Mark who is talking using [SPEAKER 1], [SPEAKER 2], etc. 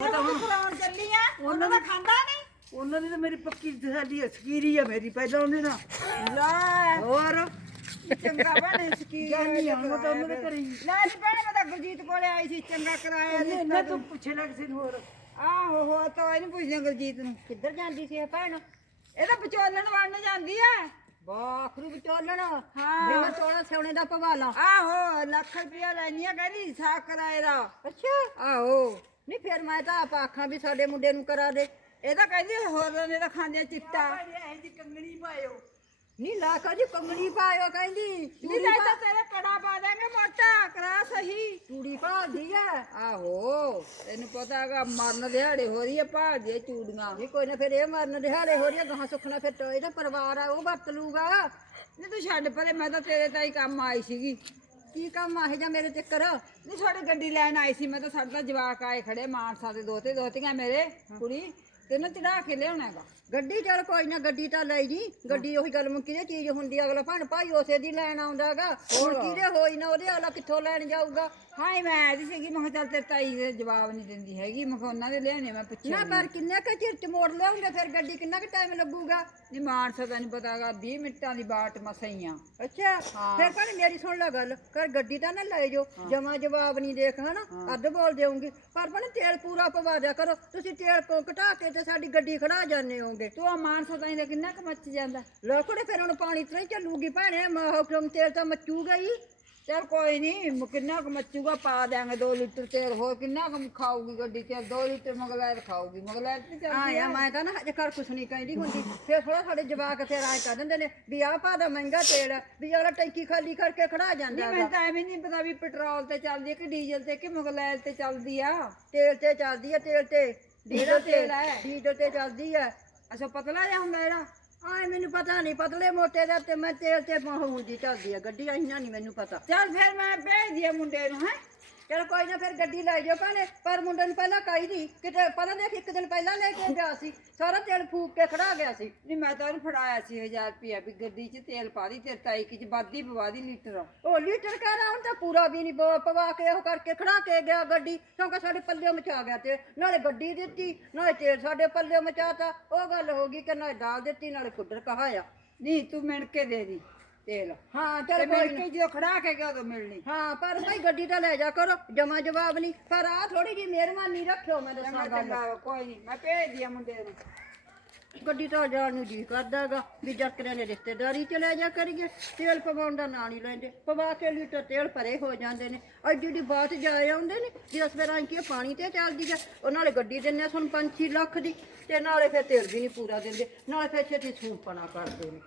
[SPEAKER 1] ਕਰਾਉਣ ਚੱਲੀ ਆ? ਉਹਨਾਂ ਦਾ ਖਾਂਦਾ ਨਹੀਂ?
[SPEAKER 2] ਉਹਨਾਂ ਦੀ ਤਾਂ ਮੇਰੀ ਪੱਕੀ ਸਾਡੀ ਸਕੀਰੀ ਆ ਮੇਰੀ ਪਹਿਲਾਂ ਉਹਦੇ ਨਾਲ।
[SPEAKER 1] ਲੈ।
[SPEAKER 2] ਹੋਰ?
[SPEAKER 1] ਚੰਗਾ ਬਣੇ ਸਕੀਰ
[SPEAKER 2] ਜਾਨੀ ਹੁਣ ਮੈਂ ਤਾਂ ਉਹਨਾਂ ਦੇ ਘਰੇ ਹੀ।
[SPEAKER 1] ਲੈ ਨੀ ਭੈਣ ਮੈਂ ਤਾਂ ਗੁਰਜੀਤ ਕੋਲੇ ਆਈ ਸੀ ਚੰਗਾ ਕਰਾਇਆ
[SPEAKER 2] ਇਹਨੇ
[SPEAKER 1] ਦਿੱਤਾ
[SPEAKER 2] ਤੂੰ। ਪੁੱਛੇ ਲੱਗ ਸੀ ਹੋਰ।
[SPEAKER 1] ਆਹੋ ਹੋ ਤਾਂ ਇਹਨੂੰ ਪੁੱਛਦੇ ਗੁਰਜੀਤ ਨੂੰ।
[SPEAKER 3] ਕਿੱਧਰ ਜਾਂਦੀ ਸੀ ਇਹ ਭੈਣ?
[SPEAKER 1] ਇਹ ਤਾਂ ਵਿਚੋਲਣ ਵੜਨ ਜਾਂਦੀ ਆ।
[SPEAKER 3] ਬਾਖਰੂ ਵਿਚੋਲਣ।
[SPEAKER 1] ਹਾਂ।
[SPEAKER 3] ਮੇਰਾ ਤੋੜਾ ਸੋਨੇ ਦਾ ਪਵਾਲਾ।
[SPEAKER 1] ਆਹੋ ਲੱਖ ਰੁਪਇਆ ਲੈਣੀਆਂ ਕਹਿੰਦੀ ਸਾਕ ਕਰਾਏ ਦਾ
[SPEAKER 3] ਅੱਛਾ।
[SPEAKER 1] ਆਹੋ।
[SPEAKER 3] ਨਹੀਂ ਫਿਰ ਮੈਂ ਤਾਂ ਆਪ ਆਖਾਂ ਵੀ ਸਾਡੇ ਮੁੰਡੇ ਨੂੰ ਕਰਾ ਦੇ।
[SPEAKER 1] ਇਹ ਤਾਂ ਕਹਿੰਦੀ ਹੋਰ ਨੇ ਤਾਂ ਖਾਂਦੇ ਚਿੱਟਾ।
[SPEAKER 2] ਇਹ ਜੀ ਕੰਗਣੀ ਪਾਇਓ।
[SPEAKER 3] ਨਹੀਂ ਲਾ ਕਦੀ ਕੰਗਣੀ ਪਾਇਓ ਕਹਿੰਦੀ।
[SPEAKER 1] ਨਹੀਂ
[SPEAKER 3] ਚੂੜੀ
[SPEAKER 1] ਤਾਂ ਤੇਰੇ ਕੜਾ ਪਾ ਦਾਂਗੇ ਮੋਟਾ ਕਰਾ ਸਹੀ।
[SPEAKER 3] ਚੂੜੀ ਭਾਲਦੀ ਐ
[SPEAKER 1] ਆਹੋ ਤੈਨੂੰ ਪਤਾ ਹੈਗਾ ਮਰਨ ਦਿਹਾੜੇ ਹੋ ਰਹੀ ਹੈ ਭਾਜੇ ਚੂੜੀਆਂ।
[SPEAKER 3] ਨਹੀਂ ਕੋਈ ਨਾ ਫਿਰ ਇਹ ਮਰਨ ਦਿਹਾੜੇ ਹੋ ਰਹੀ ਆ ਗਾਂ ਸੁਖਣਾ ਫਿਰ ਟੋਏ ਦਾ ਪਰਿਵਾਰ ਆ ਉਹ ਵਰਤ ਲੂਗਾ।
[SPEAKER 1] ਨਹੀਂ ਤੂੰ ਛੱਡ ਪਰੇ ਮੈਂ ਤਾਂ ਤੇਰੇ ਤਾਈ ਕੰਮ ਆਈ ਸੀਗੀ।
[SPEAKER 3] ਕੀ ਕੰਮ ਆਹੇ ਜਾਂ ਮੇਰੇ ਚੱਕਰ?
[SPEAKER 1] ਨਹੀਂ, ਤੁਹਾਡੀ ਗੱਡੀ ਲੈਣ ਆਈ ਸੀ, ਮੈਂ ਤਾਂ ਸਾਡੇ ਤਾਂ ਜਵਾਕ ਆਏ ਖੜੇ, ਮਾਨਸਾ ਦੇ ਦੋਤੇ, ਦੋਤੀਆਂ ਮੇਰੇ, ਕੁੜੀ। ਤੈਨੂੰ ਚੜਾ ਕੇ ਲਿਆਉਣਾ ਹੈਗਾ।
[SPEAKER 3] ਗੱਡੀ ਚੱਲ ਕੋਈ ਨਾ ਗੱਡੀ ਤਾਂ ਲੈ ਜੀ। ਗੱਡੀ ਉਹੀ ਗੱਲ ਮੁੱਕੀ ਦੀ ਚੀਜ਼ ਹੁੰਦੀ ਆ, ਅਗਲਾ ਭਣ ਭਾਈ ਉਸੇ ਦੀ ਲੈਣ ਆਉਂਦਾਗਾ ਹੁਣ ਕਿਹਦੇ ਹੋਈ ਨਾ ਉਹਦੇ ਅਗਲਾ ਕਿੱਥੋਂ ਲੈਣ ਜਾਊਗਾ?
[SPEAKER 1] ਹਾਏ ਮੈਂ ਆਦੀ ਸੀਗੀ ਮੈਂ ਕਿਹਾ ਚੱਲ ਤੇਰੀ ਤਾਈ ਦੇ ਜਵਾਬ ਨਹੀਂ ਦਿੰਦੀ ਹੈਗੀ ਮੈਂ ਕਿਹਾ ਉਹਨਾਂ ਦੇ ਲਿਆਉਣੇ ਮੈਂ ਪੁੱਛਿਆ
[SPEAKER 3] ਨਾ ਪਰ ਕਿੰਨੇ ਕੁ ਚਿਰ ਚ ਮੋੜ ਲਿਆਉਂਗੇ ਫਿਰ ਗੱਡੀ ਕਿੰਨਾ ਕੁ ਟਾਈਮ ਲੱਗੂਗਾ?
[SPEAKER 1] ਨਹੀਂ ਮਾਨਸਾ ਦਾ ਨਹੀਂ ਪਤਾਗਾ 20 ਮਿੰਟਾਂ ਦੀ ਬਾਟ ਮਸਾਂ ਹੀ ਆ।
[SPEAKER 3] ਅੱਛਾ ਫਿਰ ਭਾਵੇਂ ਮੇਰੀ ਸੁਣ ਲੈ ਗੱਲ ਕਰ ਗੱਡੀ ਤਾਂ ਨਾ ਲੈ ਜਾਓ ਜਮਾ ਜਵਾਬ ਨਹੀਂ ਦੇਖ ਹਨਾ? ਅੱਧ ਬੋਲ ਦੇਉਂਗੀ ਪਰ ਭਾਵੇਂ ਤੇਲ ਪੂਰਾ ਪਵਾ ਦਿਆ ਕਰੋ ਤੁਸੀਂ ਤੇਲ ਕੋ ਘਟਾ ਕੇ ਤੇ ਸਾਡੀ ਗੱਡੀ ਖੜਾ ਜਾਂਦੇ ਹੋਗੇ
[SPEAKER 1] ਤੂੰ ਆ ਮਾਨਸਾ ਤਾਈ ਦਾ ਕਿੰਨਾ ਕੁ ਮੱਚ ਜਾਂਦਾ?
[SPEAKER 3] ਲੋਕੜੇ ਫਿਰ ਹੁਣ ਪਾਣੀ ਤੇ ਚੱਲੂਗੀ ਭਾਣੇ ਮਹਕਮ ਤੇਲ ਤਾਂ ਮੱਚੂਗਾ ਹੀ।
[SPEAKER 1] ਚਲ ਕੋਈ ਨਹੀਂ ਕਿੰਨਾ ਕੁ ਮੱਚੂਗਾ ਪਾ ਦਿਆਂਗੇ 2 ਲੀਟਰ ਤੇਲ ਹੋਰ ਕਿੰਨਾ ਕੁ ਖਾਊਗੀ ਗੱਡੀ ਤੇ? 2 ਲੀਟਰ ਮਗਲੈਰ ਖਾਊਗੀ ਮਗਲੈਰ ਤੇ ਚੱਲ
[SPEAKER 3] ਆਇਆ ਮੈਂ ਤਾਂ ਨਾ ਹਜੇ ਘਰ ਕੁਛ ਨਹੀਂ ਕਹਿੰਦੀ ਹੁੰਦੀ। ਫਿਰ ਥੋੜਾ ਸਾਡੇ ਜਵਾਕ ਤੇ ਰਾਜ ਕਰ ਦਿੰਦੇ ਨੇ ਵੀ ਆਹ ਪਾ ਦਾ ਮਹਿੰਗਾ ਤੇਲ ਆ, ਵੀ ਅਗਲਾ ਟੈਂਕੀ ਖਾਲੀ ਕਰਕੇ ਖੜਾ ਜਾਂਦਾ
[SPEAKER 1] ਨਹੀਂ। ਮੈਨੂੰ ਤਾਂ ਐਵੇਂ ਨਹੀਂ ਪਤਾ ਵੀ ਪੈਟਰੋਲ ਤੇ ਚੱਲਦੀ ਹੈ ਕਿ ਡੀਜ਼ਲ ਤੇ ਕਿ ਮਗਲੈਰ ਤੇ ਚੱਲਦੀ ਆ।
[SPEAKER 3] ਤੇਲ ਤੇ ਚੱਲਦੀ ਆ ਤੇਲ ਤੇ। ਡੀਜ਼ਲ
[SPEAKER 1] ਤੇਲ ਹੈ?
[SPEAKER 3] ਡੀਜ਼ਲ ਤੇ ਚੱਲਦੀ ਆ
[SPEAKER 1] ਅੱਛਾ ਪਤਲਾ ਜਿਹਾ ਹੁੰਦਾ ਜਿਹੜਾ
[SPEAKER 3] ਆਏ ਮੈਨੂੰ ਪਤਾ ਨਹੀਂ ਪਤਲੇ ਮੋਟੇ ਦਾ ਤੇ ਮੈਂ ਤੇਲ ਤੇ ਪਹੁ ਹੁੰਦੀ ਚੱਲਦੀ ਆ ਗੱਡੀ ਇੰਨਾ ਨਹੀਂ ਮੈਨੂੰ ਪਤਾ।
[SPEAKER 1] ਚੱਲ ਫਿਰ ਮੈਂ ਭੇਜ ਦਿਆ ਮੁੰਡੇ ਨੂੰ ਹੈ?
[SPEAKER 3] ਚਲ ਕੋਈ ਨਾ ਫਿਰ ਗੱਡੀ ਲੈ ਜਾਓ ਭਾਣੇ ਪਰ ਮੁੰਡੇ ਨੂੰ ਪਹਿਲਾਂ ਕਾਈ ਦੀ ਕਿਤੇ ਪਹਿਲਾਂ ਦੇਖ ਇੱਕ ਦਿਨ ਪਹਿਲਾਂ ਲੈ ਕੇ ਗਿਆ ਸੀ ਸਾਰਾ ਤੇਲ ਫੂਕ ਕੇ ਖੜਾ ਗਿਆ ਸੀ।
[SPEAKER 1] ਨਹੀਂ ਮੈਂ ਤਾਂ ਉਹਨੂੰ ਫੜਾਇਆ ਸੀ 1000 ਰੁਪਇਆ ਵੀ ਗੱਡੀ 'ਚ ਤੇਲ ਪਾ ਦੀ ਤੇਰੇ ਤਾਈ ਕਿ 'ਚ ਵਾਦੀ ਪਵਾ ਦੀ ਲੀਟਰ।
[SPEAKER 3] ਉਹ ਲੀਟਰ ਕਹਿ ਰਹਾ ਹੁਣ ਤਾਂ ਪੂਰਾ ਵੀ ਨਹੀਂ ਪ- ਪਵਾ ਕੇ ਉਹ ਕਰਕੇ ਖੜਾ ਕੇ ਗਿਆ ਗੱਡੀ ਕਿਉਂਕਿ ਸਾਡੇ ਪੱਲੇ ਮਚਾ ਗਿਆ ਤੇ ਨਾਲੇ ਗੱਡੀ ਦਿੱਤੀ ਨਾਲੇ ਤੇਲ ਸਾਡੇ ਪੱਲੇ ਮਚਾਤਾ ਉਹ ਗੱਲ ਹੋ ਗਈ ਕਿ ਨਾਲੇ ਦਾਲ ਦਿੱਤੀ ਨਾਲੇ ਕੁੱਡਰ ਕਹਾਇਆ
[SPEAKER 1] ਨਹੀਂ ਤੂੰ ਮਿਣ ਕੇ ਦੇ ਦੀ। ਤੇਲ।
[SPEAKER 3] ਹਾਂ
[SPEAKER 1] ਤੇ
[SPEAKER 3] ਚਲ
[SPEAKER 1] ਮਿਲ
[SPEAKER 3] ਕੋਈ
[SPEAKER 1] ਕੇ ਜਦੋਂ ਖੜਾ ਕੇ ਗਿਆ ਉਦੋਂ ਮਿਲਣੀ?
[SPEAKER 3] ਹਾਂ ਪਰ ਭਾਈ ਗੱਡੀ ਤਾਂ ਲੈ ਜਾ ਕਰੋ ਜਮਾ ਜਵਾਬ ਨਹੀਂ ਪਰ ਆ ਥੋੜੀ ਜੀ ਮਿਹਰਬਾਨੀ ਰੱਖਿਓ ਮੈਂ
[SPEAKER 1] ਚੰਗਾ
[SPEAKER 3] ਦੱਸਾਂ ਗੱਲ।
[SPEAKER 1] ਚੰਗਾ ਕੋਈ ਨਹੀਂ ਮੈਂ ਭੇਜ ਦਿਆ ਮੁੰਡੇ ਨੂੰ।
[SPEAKER 3] ਗੱਡੀ ਤਾਂ ਜਾਣ ਨੂੰ ਜੀ ਕਰਦਾਗਾ ਵੀ ਜੱਕਰਿਆਂ ਨੇ ਰਿਸ਼ਤੇਦਾਰੀ ਚ ਲੈ ਜਾ ਕਰੀਏ ਤੇਲ ਪਵਾਉਣ ਦਾ ਨਾਂ ਨਹੀਂ ਲੈਂਦੇ। ਪਵਾ ਕੇ ਲੀਟਰ ਤੇਲ ਭਰੇ ਹੋ ਜਾਂਦੇ ਨੇ। ਐਡੀ ਦੀ ਬਾਤ ਜਾ ਆਉਂਦੇ ਨੇ ਜਿਸ ਵੇਲੇ ਕੀ ਪਾਣੀ ਤੇ ਚੱਲਦੀ ਆ ਉਹ ਨਾਲੇ ਗੱਡੀ ਦਿੰਨੇ ਆ ਸਾਨੂੰ 5-6 ਲੱਖ ਦੀ ਤੇ ਨਾਲੇ ਫਿਰ ਤੇਲ ਵੀ ਨਹੀਂ ਪੂਰਾ ਦਿੰਦੇ ਨਾਲੇ ਫਿਰ ਛੇਤੀ ਸੂਪਣਾ ਕਰਦੇ ਨੇ।